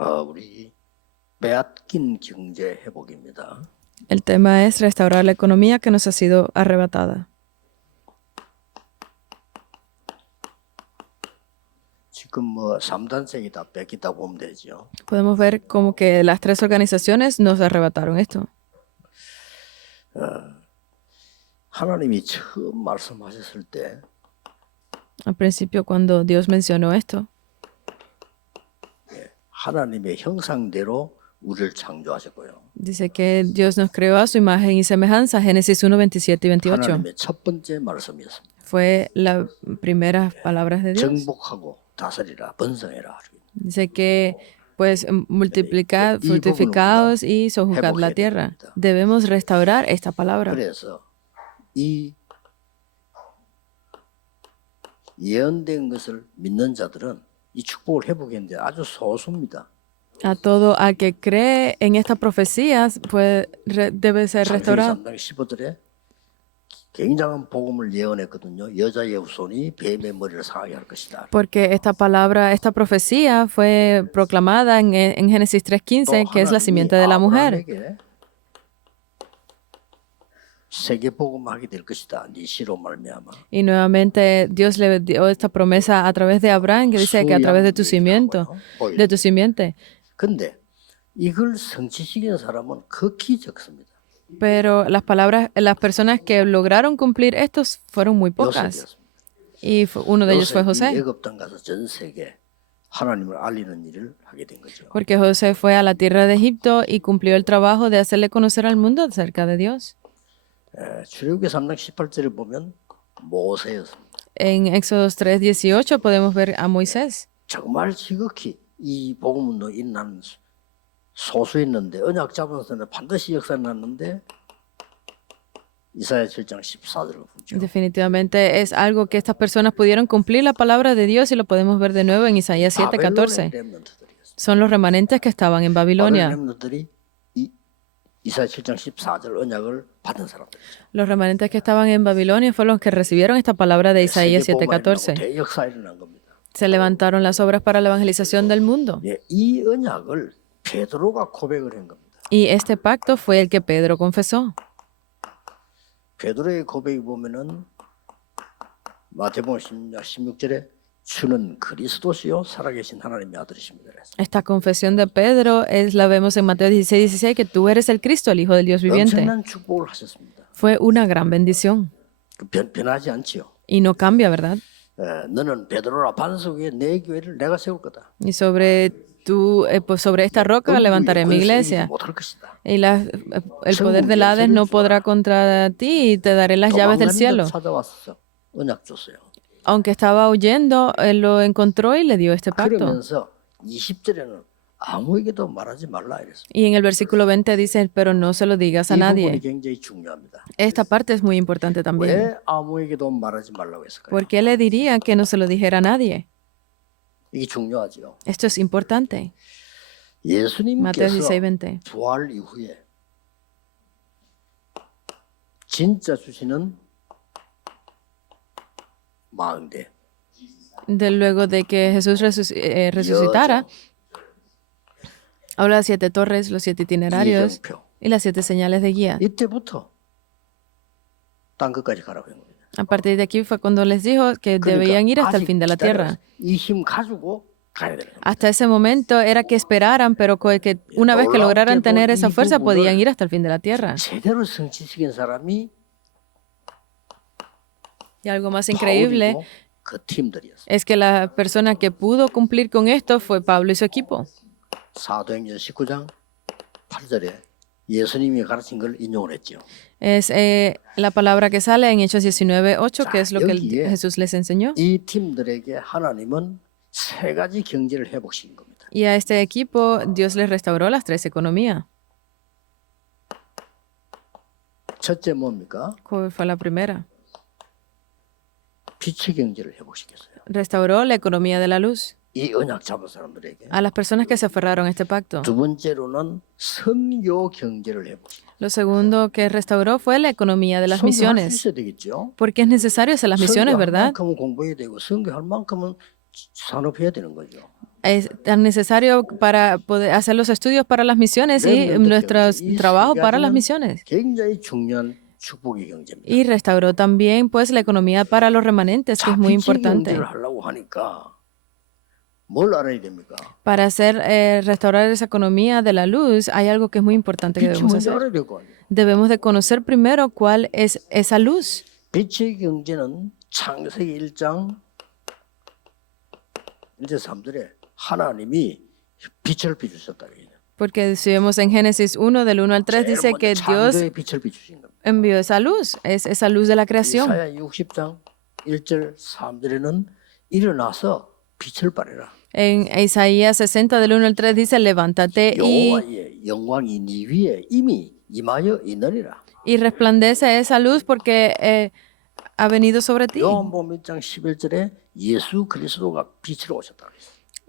우리 빼앗긴 경제 회복입니다. El tema es restaurar la economía que nos ha sido arrebatada. 지금 3단색이 다 뺏겼다고 보면 되죠. Podemos ver como que las tres organizaciones nos arrebataron esto. 하나님이 처음 말씀하셨을 때 Al principio, cuando Dios mencionó esto, 하나님의 형상대로 우리를 창조하셨고요. dice que Dios nos creó a su imagen y semejanza, Génesis 1, 27 y 28. 하나님의 첫 번째 말씀이었습니다. Fue las primeras palabras de Dios. 정복하고 다스리라, 번성해라. Dice que, pues, multiplicad, fructificaos y sojuzgad la tierra. Debemos restaurar esta palabra. 그래서 이 예언된 것을 믿는 자들은 이 축복을 회복했는데 아주 소수입니다. A todo al que cree en estas profecías, pues, debe ser restaurado. 창세기 3장 15절에 굉장한 복음을 예언했거든요. 여자의 후손이 뱀의 머리를 상하게 할 것이다. Porque esta palabra, esta profecía fue proclamada en Génesis 3:15, que es la simiente de la mujer. 세계 복음하게 될 것이다. 네 씨로 말미암아. Y nuevamente Dios le dio esta promesa a través de Abraham, que dice que a través de tu simiente. 근데 이걸 성취시키는 사람은 극히 적습니다. Pero las personas que lograron cumplir estos fueron muy pocas. Y uno de ellos fue José. 애굽 땅 가서 전 세계 하나님을 알리는 일을 하게 된 거죠. Porque José fue a la tierra de Egipto y cumplió el trabajo de hacerle conocer al mundo acerca de Dios. 출애굽기 3장 18절을 보면 모세였습니다. En Éxodo 3:18 podemos ver a Moisés. 정말 지극히 이 복음으로 인한 소수였는데 언약 잡은 사람은 반드시 역사를 났는데 이사야 7장 14절을 보죠. Definitivamente es algo que estas personas pudieron cumplir la palabra de Dios y lo podemos ver de nuevo en Isaías 7:14. Son los remanentes que estaban en Babilonia. 이사야 7장 14절 언약을 받은 사람들이죠. Los remanentes que estaban en Babilonia fueron los que recibieron esta palabra de Isaías 7:14. 대역사 일어난 겁니다. Se levantaron las obras para la evangelización del mundo. 이 언약을 베드로가 고백을 한 겁니다. Y este pacto fue el que Pedro confesó. 베드로의 고백이 보면은 마태복음 16절에 주는 그리스도시요 살아계신 하나님의 아들이십니다. Esta confesión de Pedro la vemos en Mateo 16:16, que tú eres el Cristo, el Hijo del Dios viviente. 엄청난 축복을 하셨습니다. Fue una gran bendición. 변하지 않지요. Y no cambia, ¿verdad? 너는 베드로라 반석 위에 내 교회를 내가 세울 거다. Y sobre esta roca levantaré mi iglesia. Y el poder del Hades no podrá contra ti y te daré las llaves del cielo. Aunque estaba huyendo, él lo encontró y le dio este pacto. Y en el versículo 20 dice, pero no se lo digas a nadie. Esta parte es muy importante también. ¿Por qué le diría que no se lo dijera a nadie? Esto es importante. Mateo 16:20. 부활 이후에 진짜 주시는 망대. Luego de que Jesús resucitara, habla de 7 torres, los 7 itinerarios y las 7 señales de guía. 이때부터 땅 끝까지 가라고 한 겁니다. A partir de aquí fue cuando les dijo que debían ir hasta el fin de la tierra. 이힘 가지고 가야 되는 겁니다. Hasta ese momento era que esperaran, pero que una vez que lograran tener esa fuerza podían ir hasta el fin de la tierra. 제대로 성취시킨 사람이 Y algo más increíble 그 팀들이었어요. es que la persona que pudo cumplir con esto fue Pablo y su equipo. 사도행전 19장 8절에 예수님이 가르친 걸 인용을 했죠. Es la palabra que sale en Hechos 19:8, que es lo que Jesús les enseñó. 이 팀들에게 하나님은 세 가지 경제를 회복시킨 겁니다. Y a este equipo Dios les restauró las 3 economías. 첫째 뭡니까? ¿Cuál fue la primera? 빛의 경제를 회복시켰어요. Restauró la economía de la luz 이 언약 잡은 사람들에게. a las personas que se aferraron a este pacto. 두 번째로는 선교 경제를 회복시켰어요. Lo segundo que restauró fue la economía de las misiones. 있어야 되겠죠. Porque es necesario hacer las misiones, ¿verdad? 선교할 만큼은 공부해야 되고 선교할 만큼은 산업해야 되는 거죠. Es tan necesario para poder hacer los estudios para las misiones y nuestro trabajo para las misiones. 굉장히 중요한 축복의 경제입니다. Y restauró también pues la economía para los remanentes, que es muy importante. 경제를 하려고 하니까 뭘 알아야 됩니까? Para hacer restaurar esa economía de la luz, hay algo que es muy importante que debemos hacer. 알아야 될 거 아니에요. Debemos de conocer primero cuál es esa luz. 빛의 경제는 창세기 1장 1절 3절에 하나님이 빛을 비추셨다. Porque si vemos en Génesis 1, del 1 al 3, dice que Dios envió esa luz, es esa luz de la creación. 이사야 60장 1절 3절에는 일어나서 빛을 발해라. En Isaías 60, del 1 al 3, dice, levántate 여호와의 영광이 네 위에 이미 임하여 있느니라. Y resplandece esa luz porque ha venido sobre ti. 요한복음 1장 11절에 예수 그리스도가 빛으로 오셨다.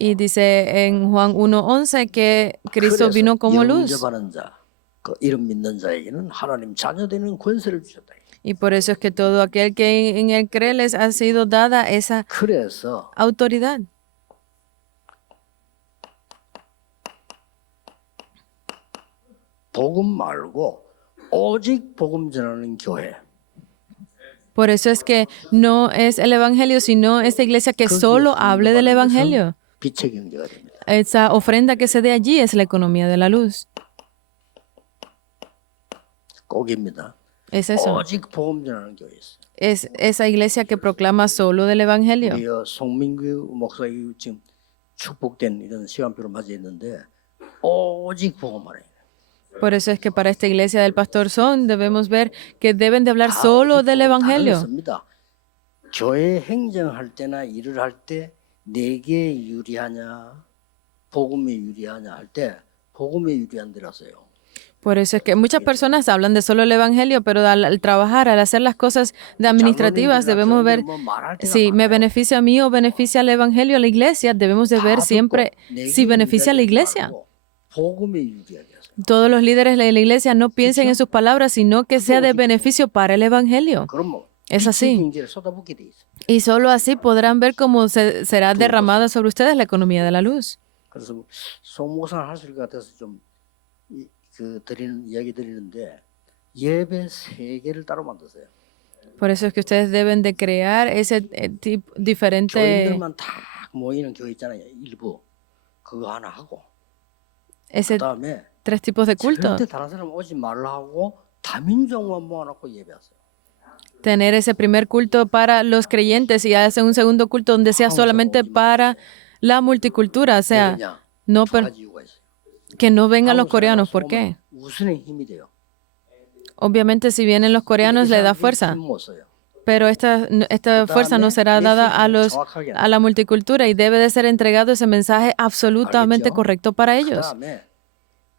Y dice en Juan 1:11 que Cristo vino como luz. 영접하는 자, 그 이름 믿는 자에게는 하나님 자녀 되는 권세를 주셨다. Y por eso es que todo aquel que en él cree les ha sido dada esa 그래서 autoridad. 복음 말고 오직 복음 전하는 교회. Por eso es que no es el evangelio, sino esta iglesia que solo hable del evangelio. 빛의 경제가 됩니다. Esa ofrenda que se dé allí es la economía de la luz. 꼭입니다. Es eso. 오직 복음 전하는 교회였어요. Es esa iglesia que proclama solo del evangelio. 우리가 송민규 목사가 지금 축복된 이런 시간표를 맞이했는데 오직 복음하래. Por eso es que para esta iglesia del Pastor Son debemos ver que deben de hablar solo del evangelio. 교회 행정할 때나 일을 할 때 내게 유리하냐, 복음에 유리하냐 할 때 복음에 유리한 데라서요. Por eso es que muchas personas hablan de solo el evangelio, pero al trabajar, al hacer las cosas de administrativas, debemos ver si me beneficia a mí o beneficia al evangelio, a la iglesia. Debemos de ver siempre si beneficia a la iglesia. Todos los líderes de la iglesia no piensen en sus palabras, sino que sea de beneficio para el evangelio. Es así. Y solo así podrán ver cómo será derramada sobre ustedes la economía de la luz. Por eso es que ustedes deben de crear ese tipo diferente. Ese 3 tipos de culto. Tener ese primer culto para los creyentes y hacer un segundo culto donde sea solamente para la multicultura. O sea, no, que no vengan los coreanos. ¿Por qué? Obviamente si vienen los coreanos le da fuerza. Pero esta fuerza no será dada a la multicultura y debe de ser entregado ese mensaje absolutamente correcto para ellos.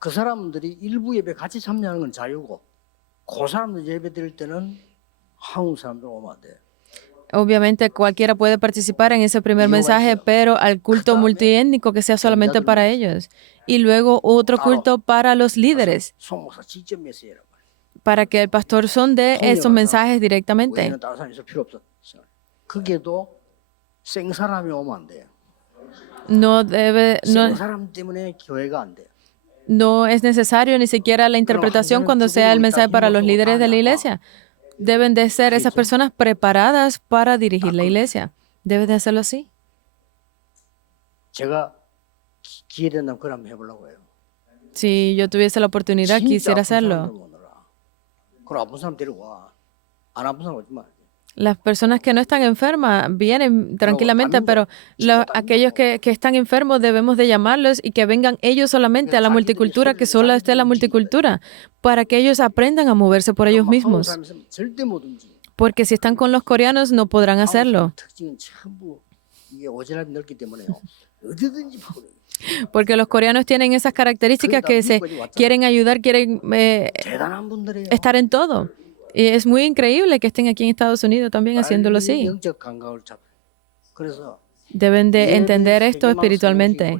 그 사람들이 일부 예배 같이 참여하는 건 자유고 그 사람들 예배 드릴 때는 한국 사람들 오면 안 돼. Obviamente cualquiera puede participar en ese primer mensaje, pero al culto multiétnico que sea solamente para ellos. Y luego otro culto para los líderes, para que el pastor Son dé esos mensajes directamente. No es necesario ni siquiera la interpretación cuando sea el mensaje para los líderes de la iglesia. Deben de ser esas personas preparadas para dirigir la iglesia. Deben de hacerlo así. Si yo tuviese la oportunidad, quisiera hacerlo. Las personas que no están enfermas vienen tranquilamente, pero aquellos que están enfermos debemos de llamarlos y que vengan ellos solamente a la multicultura, que solo esté la multicultura, para que ellos aprendan a moverse por ellos mismos. Porque si están con los coreanos no podrán hacerlo. Porque los coreanos tienen esas características que se quieren ayudar, quieren estar en todo. Y es muy increíble que estén aquí en Estados Unidos también haciéndolo así. Deben de entender esto espiritualmente.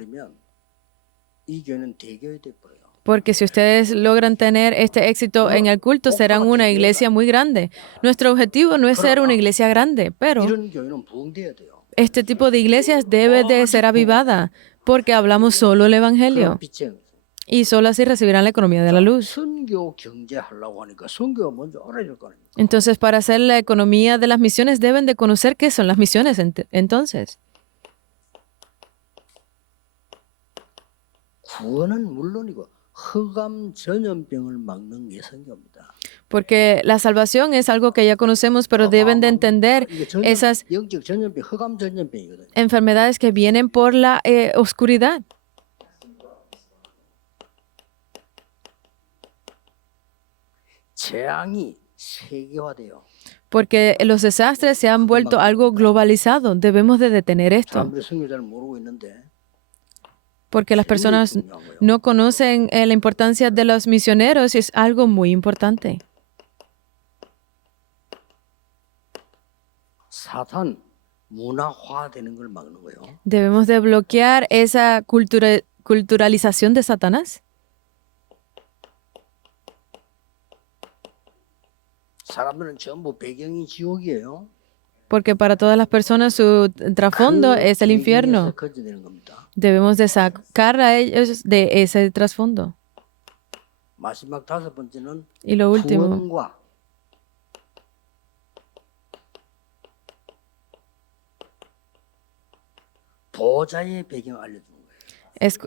Porque si ustedes logran tener este éxito en el culto, serán una iglesia muy grande. Nuestro objetivo no es ser una iglesia grande, pero Este tipo de iglesias debe de ser avivada porque hablamos solo el Evangelio y solo así recibirán la economía de la luz. Entonces, para hacer la economía de las misiones, deben de conocer qué son las misiones entonces. Porque la salvación es algo que ya conocemos, pero deben de entender esas enfermedades que vienen por la oscuridad. Porque los desastres se han vuelto algo globalizado. Debemos de detener esto. Porque las personas no conocen la importancia de los misioneros y es algo muy importante. Debemos de bloquear esa culturalización de Satanás. Porque para todas las personas su trasfondo es el infierno. Debemos de sacar a ellos de ese trasfondo. Y lo último es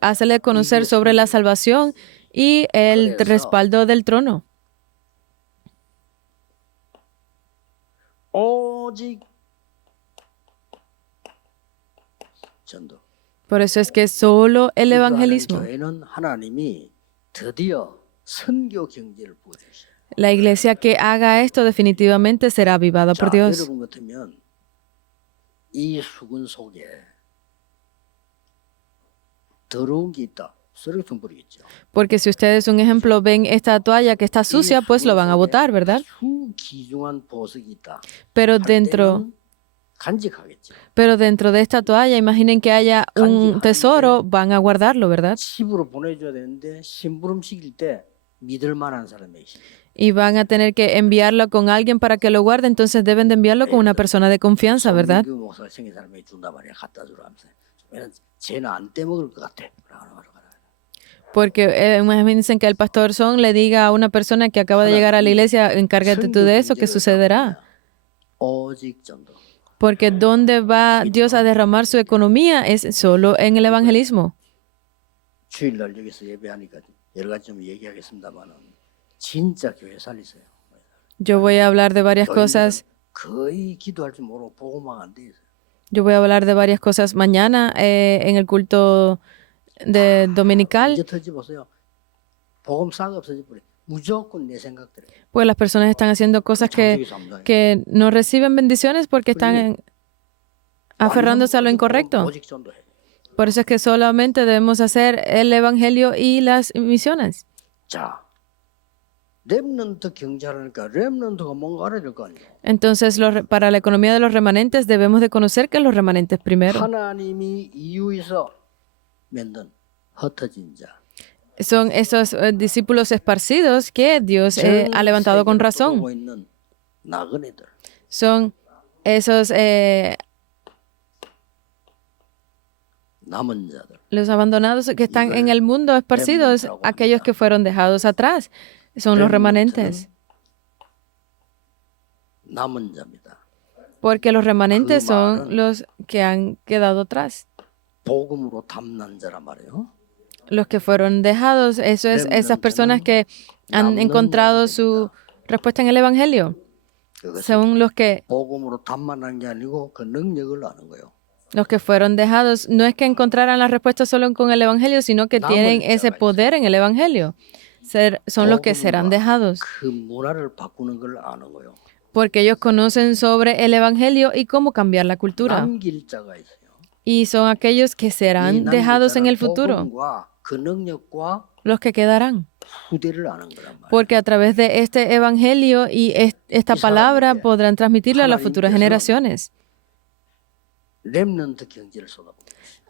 hacerle conocer sobre la salvación y el respaldo del trono. Por eso es que solo el evangelismo. La iglesia que haga esto definitivamente será avivada por Dios. Porque si ustedes, un ejemplo, ven esta toalla que está sucia, pues lo van a botar, ¿verdad? Pero dentro de esta toalla, imaginen que haya un tesoro, van a guardarlo, ¿verdad? Y van a tener que enviarlo con alguien para que lo guarde, entonces deben de enviarlo con una persona de confianza, ¿verdad? Porque imagínense que el pastor Son le diga a una persona que acaba de llegar a la iglesia, encárgate tú de eso, ¿qué sucederá? Porque ¿dónde va Dios a derramar su economía? Es solo en el evangelismo. Yo voy a hablar de varias cosas. Yo voy a hablar de varias cosas mañana en el culto dominical. Pues las personas están haciendo cosas que no reciben bendiciones porque están aferrándose a lo incorrecto. Por eso es que solamente debemos hacer el evangelio y las misiones. Entonces, para la economía de los remanentes debemos de conocer que los remanentes primero. Son esos discípulos esparcidos que Dios ha levantado con razón. Son esos los abandonados que están en el mundo esparcidos, aquellos que fueron dejados atrás. Son los remanentes. Porque los remanentes son los que han quedado atrás. Los que fueron dejados, eso es esas personas que han encontrado su respuesta en el Evangelio. Son los que fueron dejados. No es que encontraran la respuesta solo con el Evangelio, sino que tienen ese poder en el Evangelio. Son los que serán dejados. Porque ellos conocen sobre el Evangelio y cómo cambiar la cultura. Y son aquellos que serán dejados en el futuro. Los que quedarán. Porque a través de este evangelio y esta palabra podrán transmitirla a las futuras generaciones.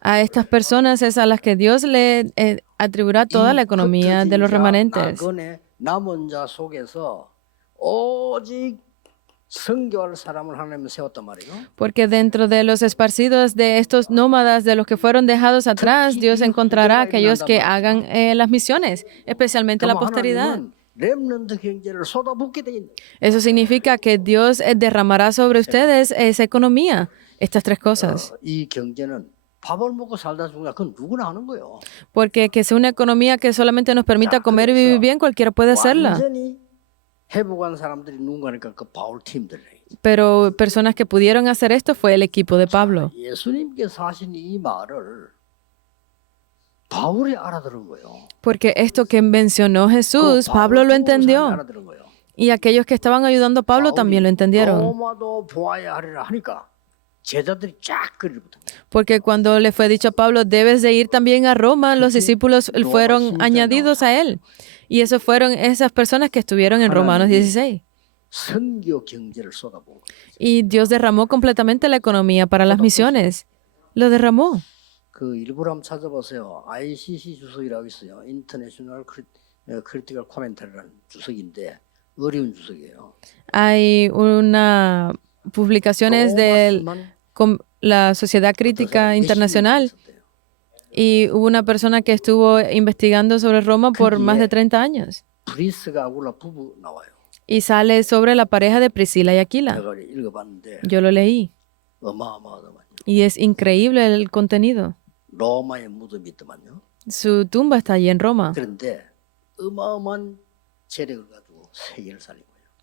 A estas personas es a las que Dios le atribuirá toda la economía de los remanentes. Porque dentro de los esparcidos de estos nómadas, de los que fueron dejados atrás, Dios encontrará a aquellos que hagan las misiones, especialmente la posteridad. Eso significa que Dios derramará sobre ustedes esa economía, estas tres cosas. Porque que sea una economía que solamente nos permita comer y vivir bien, cualquiera puede hacerla. Pero personas que pudieron hacer esto fue el equipo de Pablo. Porque esto que mencionó Jesús, Pablo lo entendió. Y aquellos que estaban ayudando a Pablo también lo entendieron. Porque cuando le fue dicho a Pablo, debes de ir también a Roma, los discípulos fueron añadidos a él. Y esos fueron esas personas que estuvieron en Romanos 16. Y Dios derramó completamente la economía para las misiones. Lo derramó. 일부러 한번 찾아보세요. ICC 주석이라고 있어요. International Critical Commentary라는 주석인데 어려운 주석이에요. Hay una publicaciones de la Sociedad Crítica Internacional y hubo una persona que estuvo investigando sobre Roma por más de 30 años. Y sale sobre la pareja de Priscila y Aquila. Yo lo leí. Y es increíble el contenido. Su tumba está allí en Roma.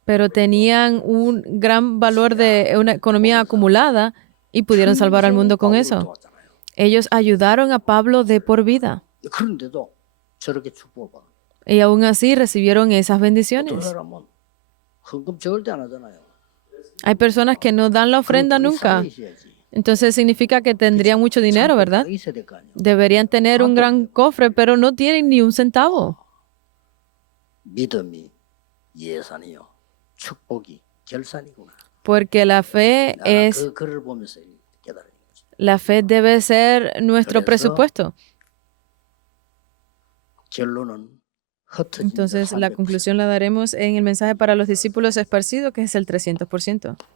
Pero tenían un gran valor de una economía acumulada y pudieron salvar al mundo con eso. Ellos ayudaron a Pablo de por vida. Y aún así recibieron esas bendiciones. Hay personas que no dan la ofrenda nunca. Entonces significa que tendrían mucho dinero, ¿verdad? Deberían tener un gran cofre, pero no tienen ni un centavo. Porque la fe debe ser nuestro presupuesto. Entonces la conclusión la daremos en el mensaje para los discípulos esparcidos, que es el 300%.